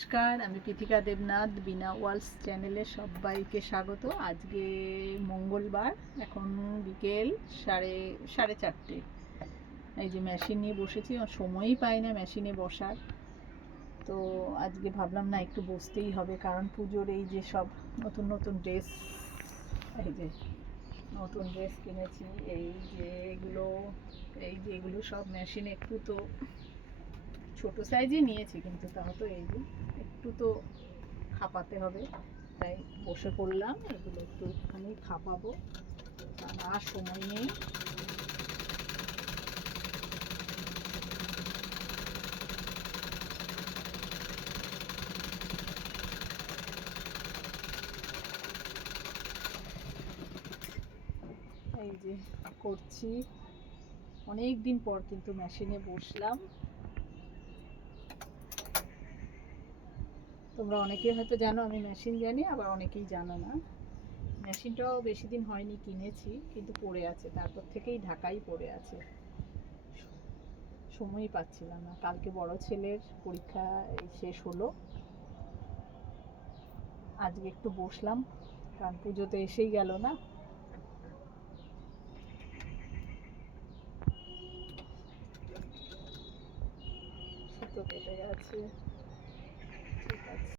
নমস্কার, আমি পৃথিকা দেবনাথ বিনা ওয়ালস চ্যানেলে সবাইকে স্বাগত। আজকে মঙ্গলবার, এখন বিকেল সাড়ে চারটে। এই যে মেশিন নিয়ে বসেছি, সময়ই পাই না মেশিনে বসার। তো আজকে ভাবলাম না, একটু বসতেই হবে, কারণ পুজোর এই যে সব নতুন নতুন ড্রেস, এই যে নতুন ড্রেস কিনেছি, এগুলো সব মেশিনে একটু তো ছোটো সাইজে নিয়েছি, কিন্তু তাও তো এই যে একটু তো খাপাতে হবে, তাই বসে পড়লাম। এগুলো একটুখানি খাপাবো, আর সময় নেই। এই যে করছি, অনেক দিন পর কিন্তু মেশিনে বসলাম। তোমরা অনেকে হয়তো জানো আমি মেশিন জানি, আবার অনেকেই জানো না। মেশিনটাও বেশি দিন হয়নি কিনেছি, কিন্তু পড়ে আছে, তারপর থেকেই ঢাকাই পড়ে আছে, সময়ই পাচ্ছিলাম না। কালকে বড় ছেলের পরীক্ষা শেষ হলো, আজকে একটু বসলাম, কারণ পুজো তো এসেই গেল না। সুতো কেটে গেছে।